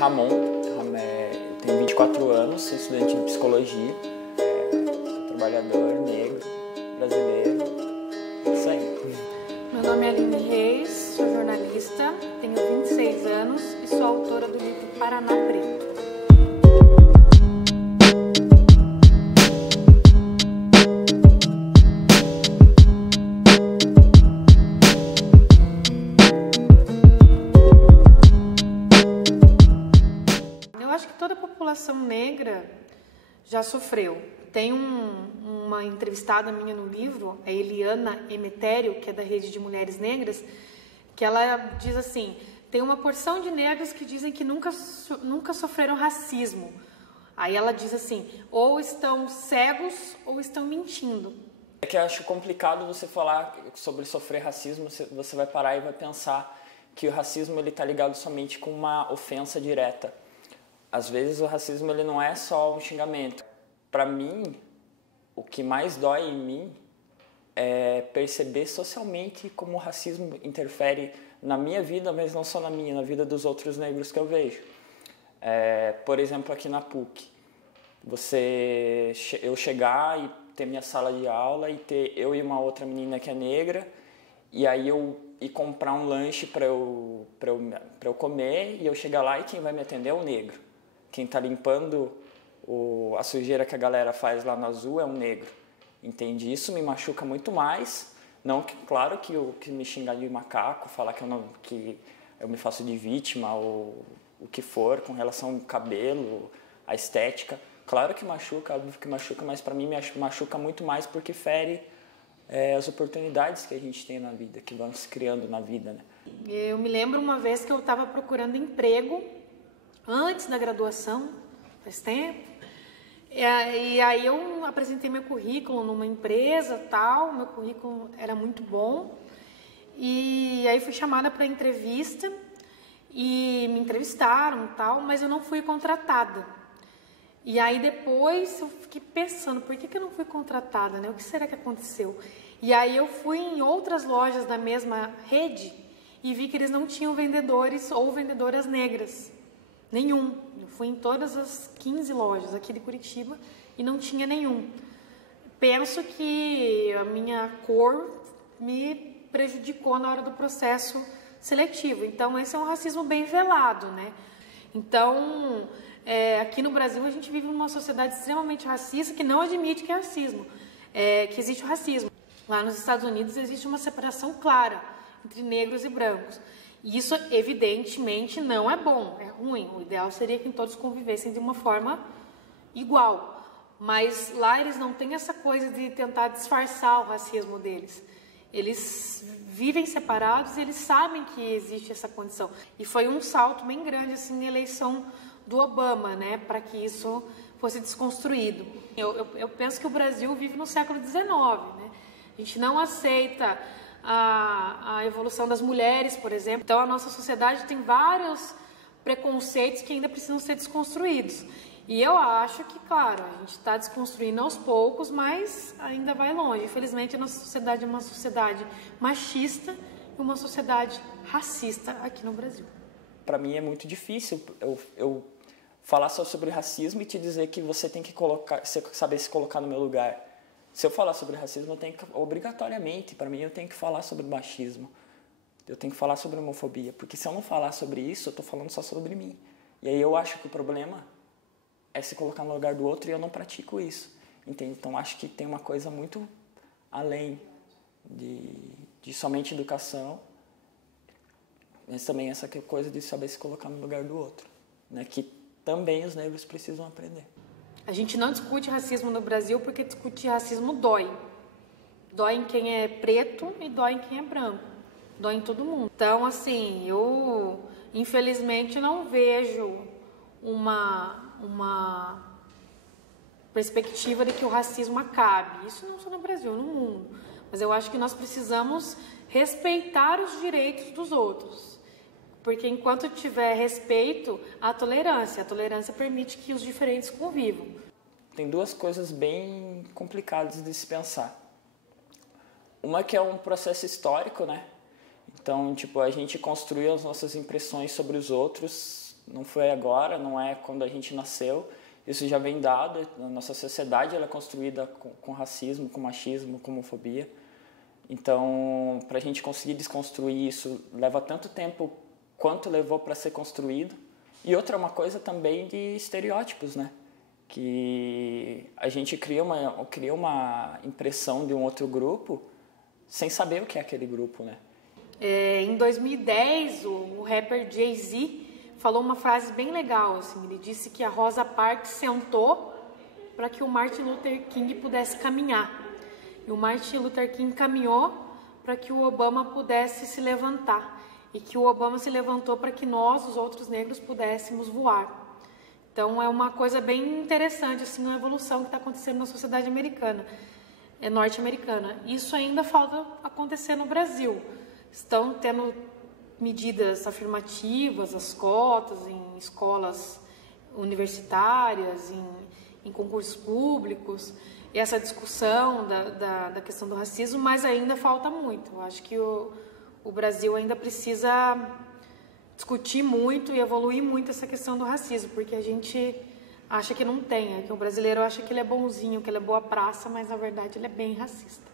Ramon, eu tenho 24 anos, sou estudante de psicologia, sou trabalhador, negro, brasileiro, é isso aí. Meu nome é Aline Reis, sou jornalista, tenho 26 anos e sou autora do livro Paraná Preto. Eu acho que toda a população negra já sofreu. Tem uma entrevistada minha no livro, a Eliana Emetério, que é da Rede de Mulheres Negras, que ela diz assim, tem uma porção de negros que dizem que nunca sofreram racismo. Aí ela diz assim, ou estão cegos ou estão mentindo. É que eu acho complicado você falar sobre sofrer racismo, você vai parar e vai pensar que o racismo está ligado somente com uma ofensa direta. Às vezes o racismo ele não é só um xingamento. Para mim, o que mais dói em mim é perceber socialmente como o racismo interfere na minha vida, mas não só na minha, na vida dos outros negros que eu vejo. Por exemplo, aqui na PUC, eu chegar e ter minha sala de aula e ter eu e uma outra menina que é negra, e aí eu ir comprar um lanche para eu comer, e eu chegar lá e quem vai me atender é o negro. Quem está limpando a sujeira que a galera faz lá no Azul é um negro. Entende? Isso me machuca muito mais. Não que, claro que me xingar de macaco, falar que eu me faço de vítima ou o que for com relação ao cabelo, à estética. Claro que machuca, óbvio que machuca, mas para mim machuca muito mais porque fere as oportunidades que a gente tem na vida, que vão se criando na vida, né? Eu me lembro uma vez que eu estava procurando emprego antes da graduação, faz tempo, e aí eu apresentei meu currículo numa empresa, tal, meu currículo era muito bom, e aí fui chamada para entrevista, e me entrevistaram, tal, mas eu não fui contratada. E aí depois eu fiquei pensando, por que eu não fui contratada, né? O que será que aconteceu? E aí eu fui em outras lojas da mesma rede e vi que eles não tinham vendedores ou vendedoras negras. Nenhum. Eu fui em todas as 15 lojas aqui de Curitiba e não tinha nenhum. Penso que a minha cor me prejudicou na hora do processo seletivo. Então, esse é um racismo bem velado, né? Então, aqui no Brasil, a gente vive numa sociedade extremamente racista que não admite que é racismo, que existe o racismo. Lá nos Estados Unidos existe uma separação clara entre negros e brancos. E isso, evidentemente, não é bom, é ruim. O ideal seria que todos convivessem de uma forma igual. Mas lá eles não têm essa coisa de tentar disfarçar o racismo deles. Eles vivem separados e eles sabem que existe essa condição. E foi um salto bem grande assim, na eleição do Obama, né, para que isso fosse desconstruído. Eu penso que o Brasil vive no século XIX, né? A gente não aceita a evolução das mulheres, por exemplo. Então, a nossa sociedade tem vários preconceitos que ainda precisam ser desconstruídos. E eu acho que, claro, a gente está desconstruindo aos poucos, mas ainda vai longe. Infelizmente, a nossa sociedade é uma sociedade machista e uma sociedade racista aqui no Brasil. Para mim é muito difícil eu falar só sobre racismo e te dizer que você tem que saber se colocar no meu lugar. Se eu falar sobre racismo, eu tenho que, obrigatoriamente, para mim, eu tenho que falar sobre machismo. Eu tenho que falar sobre homofobia. Porque se eu não falar sobre isso, eu estou falando só sobre mim. E aí eu acho que o problema é se colocar no lugar do outro e eu não pratico isso. Entende? Então, acho que tem uma coisa muito além de somente educação, mas também essa coisa de saber se colocar no lugar do outro, né? Que também os negros precisam aprender. A gente não discute racismo no Brasil porque discutir racismo dói. Dói em quem é preto e dói em quem é branco. Dói em todo mundo. Então, assim, eu infelizmente não vejo uma perspectiva de que o racismo acabe. Isso não só no Brasil, no mundo. Mas eu acho que nós precisamos respeitar os direitos dos outros. Porque enquanto tiver respeito, a tolerância permite que os diferentes convivam. Tem duas coisas bem complicadas de se pensar. Uma que é um processo histórico, né? Então, tipo, a gente construiu as nossas impressões sobre os outros não foi agora, não é quando a gente nasceu. Isso já vem dado. A nossa sociedade ela é construída com racismo, com machismo, com homofobia. Então, para a gente conseguir desconstruir isso, leva tanto tempo quanto levou para ser construído. E outra uma coisa também de estereótipos, né? Que a gente cria uma impressão de um outro grupo sem saber o que é aquele grupo, né? Em 2010, o rapper Jay-Z falou uma frase bem legal, assim, ele disse que a Rosa Parks sentou para que o Martin Luther King pudesse caminhar. E o Martin Luther King caminhou para que o Obama pudesse se levantar. E que o Obama se levantou para que nós, os outros negros, pudéssemos voar. Então é uma coisa bem interessante, assim, uma evolução que está acontecendo na sociedade americana, norte-americana. Isso ainda falta acontecer no Brasil. Estão tendo medidas afirmativas, as cotas em escolas universitárias, em concursos públicos, e essa discussão da questão do racismo, mas ainda falta muito. Eu acho que o Brasil ainda precisa discutir muito e evoluir muito essa questão do racismo, porque a gente acha que não tem, que o brasileiro acha que ele é bonzinho, que ele é boa praça, mas na verdade ele é bem racista.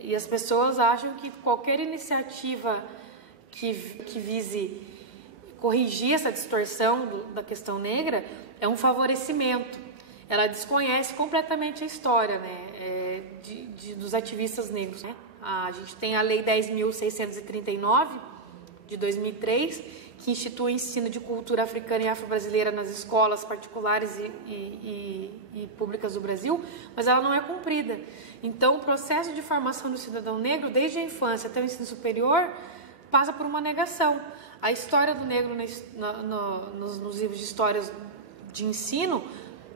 E as pessoas acham que qualquer iniciativa que vise corrigir essa distorção da questão negra é um favorecimento. Ela desconhece completamente a história, né, dos ativistas negros, né? A gente tem a Lei 10.639, de 2003, que institui o ensino de cultura africana e afro-brasileira nas escolas particulares e públicas do Brasil, mas ela não é cumprida. Então, o processo de formação do cidadão negro, desde a infância até o ensino superior, passa por uma negação. A história do negro nos livros de histórias de ensino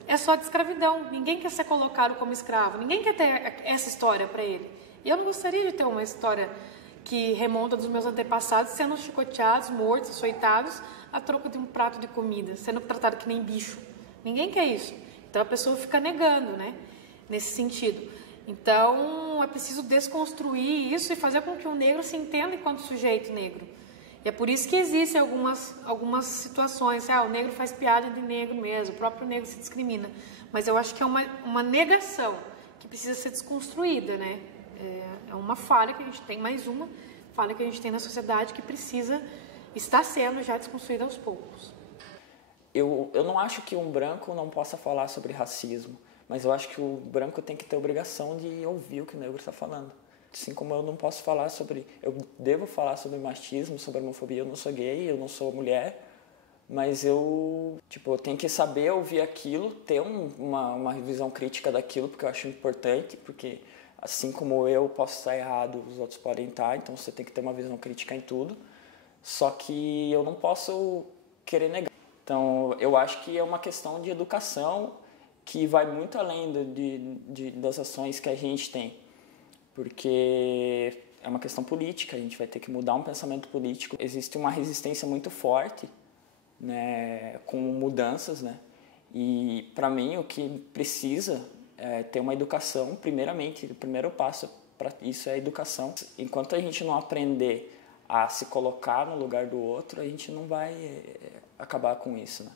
é só de escravidão. Ninguém quer ser colocado como escravo, ninguém quer ter essa história para ele. E eu não gostaria de ter uma história que remonta dos meus antepassados sendo chicoteados, mortos, açoitados, a troco de um prato de comida, sendo tratado que nem bicho. Ninguém quer isso. Então a pessoa fica negando, né? Nesse sentido. Então é preciso desconstruir isso e fazer com que o negro se entenda enquanto sujeito negro. E é por isso que existem algumas situações. O negro faz piada de negro mesmo, o próprio negro se discrimina. Mas eu acho que é uma negação que precisa ser desconstruída, né? É uma falha que a gente tem, mais uma falha que a gente tem na sociedade que está sendo já desconstruída aos poucos. Eu não acho que um branco não possa falar sobre racismo, mas eu acho que o branco tem que ter a obrigação de ouvir o que o negro está falando. Assim como eu não posso falar eu devo falar sobre machismo, sobre homofobia, eu não sou gay, eu não sou mulher, mas eu tenho que saber ouvir aquilo, ter uma visão crítica daquilo, porque eu acho importante, porque assim como eu posso estar errado, os outros podem estar, então você tem que ter uma visão crítica em tudo, só que eu não posso querer negar. Então, eu acho que é uma questão de educação que vai muito além das ações que a gente tem, porque é uma questão política, a gente vai ter que mudar um pensamento político. Existe uma resistência muito forte, né, com mudanças, né? E, para mim, o que precisa é ter uma educação, primeiramente. O primeiro passo para isso é a educação. Enquanto a gente não aprender a se colocar no lugar do outro, a gente não vai acabar com isso, né?